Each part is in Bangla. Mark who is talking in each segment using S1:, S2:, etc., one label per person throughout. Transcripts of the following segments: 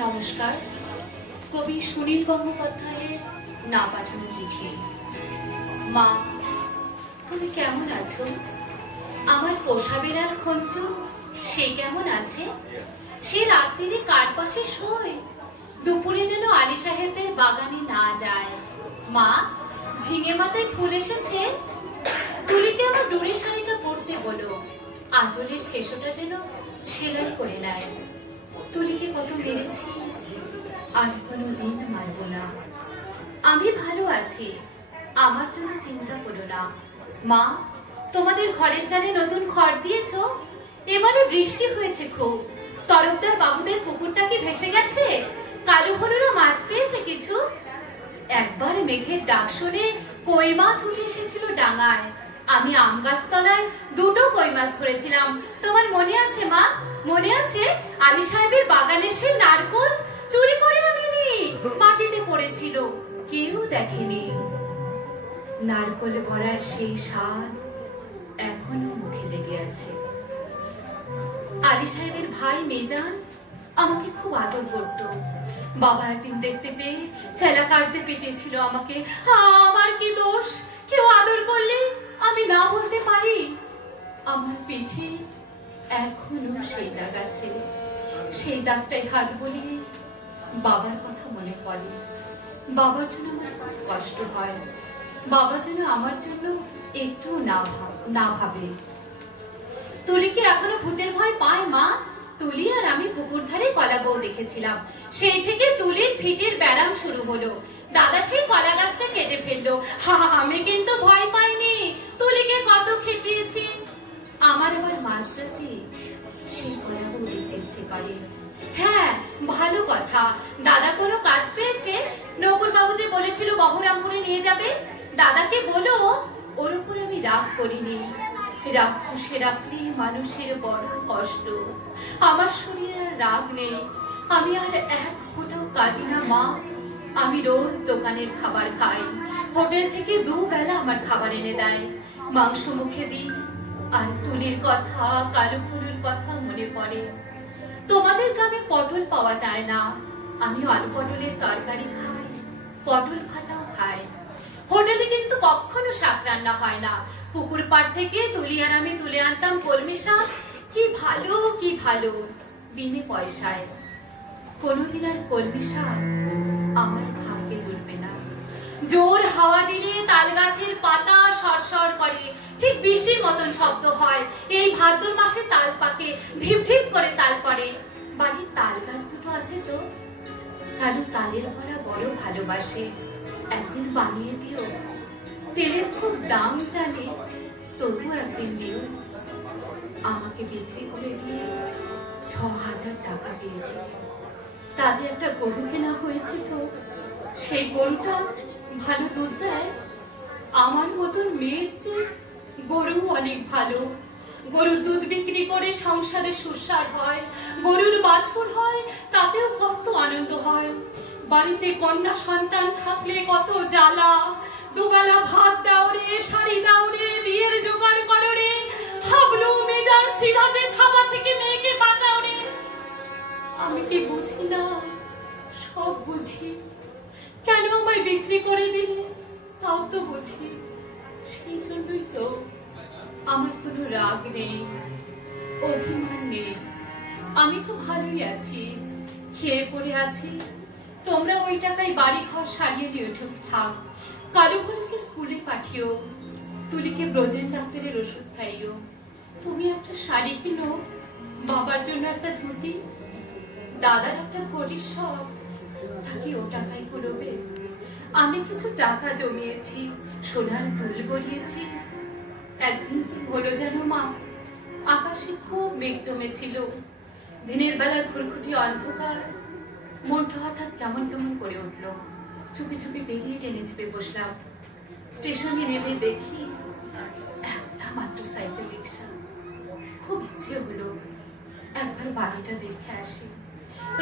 S1: নমস্কার। কবি সুনীল গঙ্গোপাধ্যায়ের না পাঠানো চিঠি। মা, তুমি কেমন আছো? আমার পোষা বেড়াল খঞ্চ সে কেমন আছে? সে রাত্রিরে কার পাশে শোয়? দুপুরে যেন আলী সাহেবদের বাগানে না যায়। মা, ঝিঙে মাচায় ফুল এসেছে? তুলিকে আমার ডোরে শাড়িটা পরতে বলো। আঁচলের ফেসোটা যেন সেলাই করে নেয়। তুলিকে কত মেরেছি? আর কোনো দিন মারব না। আমি ভালো আছি, আমার জন্য চিন্তা করো না। মা, তোমাদের ঘরের চালে নতুন খড় দিয়েছ? এবারে বৃষ্টি হয়েছে খুব। তরফদার বাবুদের পুকুরটা কি ভেসে গেছে? কালো হলুরা মাছ পেয়েছে কিছু? একবার মেঘের ডাক শুনে কই মাছ উঠে এসেছিল ডাঙায়। আমি আম গাছতলায় দুটো কই মাছ ধরেছিলাম। তোমার মনে আছে, মা? মনে আছে? আলী সাহেবের বাগানের সেই নারকল চুরি করে আনিনি? মাটিতে পড়েছিল। কেউ দেখেনি। নারকল ভরার সেই স্বাদ এখনও মুখে লেগে আছে। আলী সাহেবের ভাই মেজান আমাকে খুব আদর করত। বাবা একদিন দেখতে পেয়ে চেলা কাটতে পেটেছিল আমাকে। "হা, আমার কি দোষ? কেউ আদর করলে আমি না বলতে পারি? আমার পিঠে এখনও সেই দাগ আছে। সেই দাগটাই হাত বলিয়ে বাবার কথা মনে পড়ে। বাবার জন্য আমার খুব কষ্ট হয়। বাবা যেন আমার জন্য একটু না ভাব না ভাবে। তুলি কি এখনও ভূতের ভয় পায়, মা? তুলি আর আমি পুকুর ধারে কলা বউ দেখেছিলাম। সেই থেকে তুলির ফিটের ব্যারাম শুরু হলো। দাদা সেই কলা গাছটা কেটে ফেলল। হা, আমি কিন্তু ভয় পাইনি। তুলিকে কত খেপিয়েছি মাঝরাতে সেই কলা দেখতে ইচ্ছে করে। হ্যাঁ ভালো কথা। দাদা কোনো কাজ পেয়েছে? নকুর বাবু যে বলেছিল বহরামপুরে নিয়ে যাবে, দাদাকে বলো, ওর উপর আমি রাগ করিনি। রাক্ষসে রাখলে মানুষের বড় কষ্ট। আমার শরীরে রাগ নেই। আমি আর এক ফোঁটাও কাঁদি না, মা। আমি রোজ দোকানের খাবার খাই। হোটেল থেকে দুবেলা আমার খাবার এনে দেয়। মাংস মুখে দিই। আর তুলির কথা, কালো ফুলের কথা মনে পড়ে। তোমাদের গ্রামে পটল পাওয়া যায় না। আমি আলু পটলের তরকারি খাই, পটল ভাজাও খাই। হোটেলে কিন্তু কখনো শাক রান্না হয় না। পুকুর পাড় থেকে তুলি আর আমি তুলে আনতাম কলমি শাক। কি ভালো কি ভালো, বিনে পয়সায়। কোনোদিন আর কলমি শাক আমার ভাগ্যে জুটবে না। জোর হাওয়া দিলে তাল গাছের পাতা বৃষ্টির মতন শব্দ হয়। এই ভাদ্র মাসে তাল পাকে, ঢিপ ঢিপ করে তাল পড়ে। বাড়ির তাল গাছ দুটো আছে তো? কালু তালের ভরা বড় ভালোবাসে। একদিন বানিয়ে দিও। তেলের খুব দাম জানে। তবু একদিন দিও। আমাকে বিক্রি করে দিয়ে ছ হাজার টাকা পেয়েছি। তাতে একটা গরু কেনা হয়েছে তো। সেই গরুটা ভালো দুধ দেয়। আমার মতন মেয়ের চেয়ে গরু অনেক ভালো। গরুর দুধ বিক্রি করে সংসারে সুস্বাদ হয়। গরুর বাছুর হয়, তাতেও কত আনন্দ হয়। বাড়িতে কন্যা সন্তান থাকলে কত জ্বালা। দুবেলা ভাত দাও রে, শাড়ি দাও রে, বিয়ের জোগাড় করো রে। হাবলু মেজাজ সিধাতে খাবার থেকে মেয়েকে বাঁচাও রে। আমি কি বুঝি না? সব বুঝি। কেন আমায় বিক্রি করে দিলে? তাও তো বুঝি। সেই জন্যই তো আমার কোনো রাগ নেই, অভিমান নেই। আমি তো ভালোই আছি, খেয়ে পড়ে আছি। তোমরা ওই টাকায় বাড়ি ঘর সারিয়ে নিয়ে থাক। কালো ভুলকে স্কুলে পাঠিও, তুলিকে ব্রজেন ডাক্তারের ওষুধ খাইও। তুমি একটা শাড়ি কিনো, বাবার জন্য একটা ধুতি, দাদার একটা ঘড়ির শখ থাকি ও টাকায় কুলোবে আমি কিছু টাকা জমিয়েছি সোনার দুল গড়িয়েছি। একদিন কি হলো যেন মা? আকাশে খুব মেঘ জমেছিল। দিনের বেলা ঘুরঘুটি অন্ধকার। মনটা হঠাৎ কেমন কেমন করে উঠল। চুপি চুপি বেরিয়ে টেনে চেপে বসলাম। স্টেশনে নেমে দেখি একটা মাত্র সাইকেল রিক্সা খুব ইচ্ছে হলো একবার বাড়িটা দেখে আসি।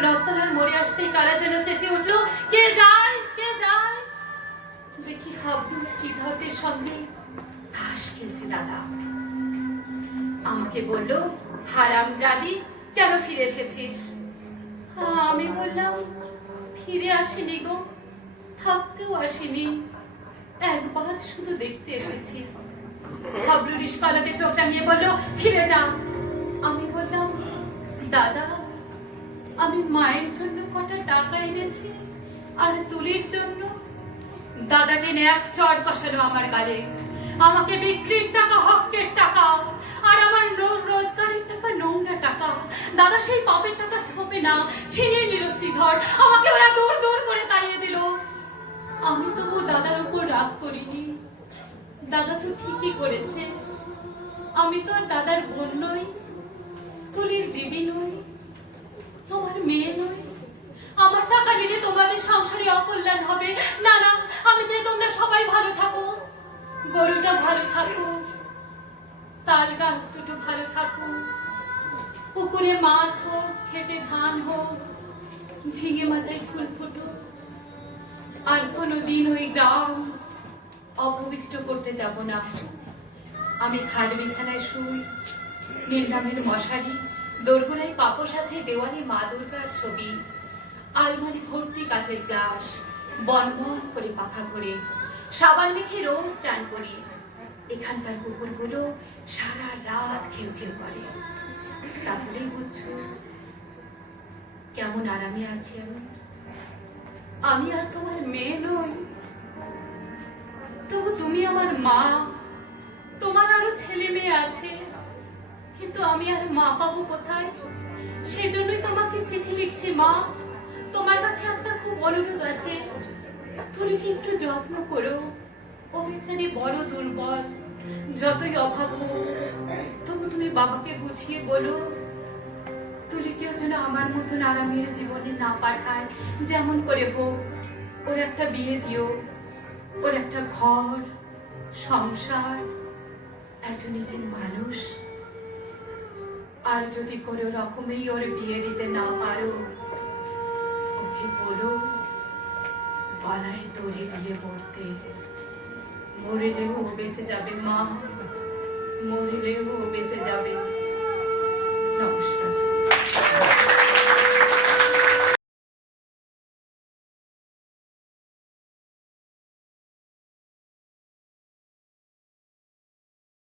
S1: রক্তলার মরে আসতে কারা যেন চেঁচে উঠল হাবলু শ্রীধরদের সঙ্গে তাস খেলছে দাদা। আমাকে বলল, হারাম জাদি কেন ফিরে এসেছিস? আমি আমি বললাম, ফিরে আসিনি গো, থাকতেও আসিনি। একবার শুধু দেখতে এসেছি। হাবলু রিস্কালাকে চোখ টাঙিয়ে বলল, ফিরে যা। আমি বললাম, দাদা, আমি মায়ের জন্য কটা টাকা এনেছি আর তুলির জন্য দাদা টেনে এক চড় কষালো আমার গালে। আমাকে বিক্রির টাকা, হকের টাকা, আর আমার রোজগারের টাকা, নোংরা টাকা। দাদা সেই পাপের টাকা ছোপে না, ছিনিয়ে নিল শ্রীধর। আমাকে ওরা দূর দূর করে তাড়িয়ে দিল। আমি তবু দাদার উপর রাগ করিনি। দাদা তো ঠিকই করেছে আমি তো আর দাদার বোন নই, তুলির দিদি নই, তোমার মেয়ে নই। আমার টাকা নিলে তোমাদের সংসারে অকল্যাণ হবে। না না আমি চাই তোমরা সবাই ভালো থাকো। গরুটা ভালো থাকো তাল গাছ দুটো ভালো থাকো পুকুরে মাছ হোক, খেতে ধান হোক, ঝিঙে মাচায় ফুল ফুটুক। আর কোনোদিন ওই গ্রাম অপবিত্র করতে যাব না। আমি খাট বিছানায় শুই নীলরামের মশারি, দোরগোড়ায় পাপোশ আছে, দেওয়ালে মা দুর্গার ছবি, আলমারি ভর্তি কাচের গ্লাস। বনবন করে পাখা করে, সাবান মেখে রোজ চান করি। এখানকার কুকুরগুলো সারা রাত খেউ খেউ করে। তাহলেই বুঝছ কেমন আরামে আছি আমি। আমি আর তোমার মেয়ে নই। তবু তুমি আমার মা। তোমার আরও ছেলে মেয়ে আছে। কিন্তু আমি আর মা পাবো কোথায়? সেই জন্যই তোমাকে চিঠি লিখছি মা। তোমার কাছে একটা খুব অনুরোধ আছে। তুমি কি একটু যত্ন করো? ও বেচারি বড় দুর্বল, যতই অভাব হোক, তবু তুমি বাবাকে বুঝিয়ে বলো তুলি কেউ যেন আমার মতন আরামের জীবনে না পাঠায়। যেমন করে হোক, ওর একটা বিয়ে দিও, ওর একটা ঘর, সংসার, একজন নিজের মানুষ। আর যদি কোনো রকমেই ওর বিয়ে দিতে না পারো ওকে বলো গলায় দড়ি দিয়ে পড়তে। মরিলেও বেঁচে যাবে মা মরিলেও বেঁচে যাবে। নমস্কার।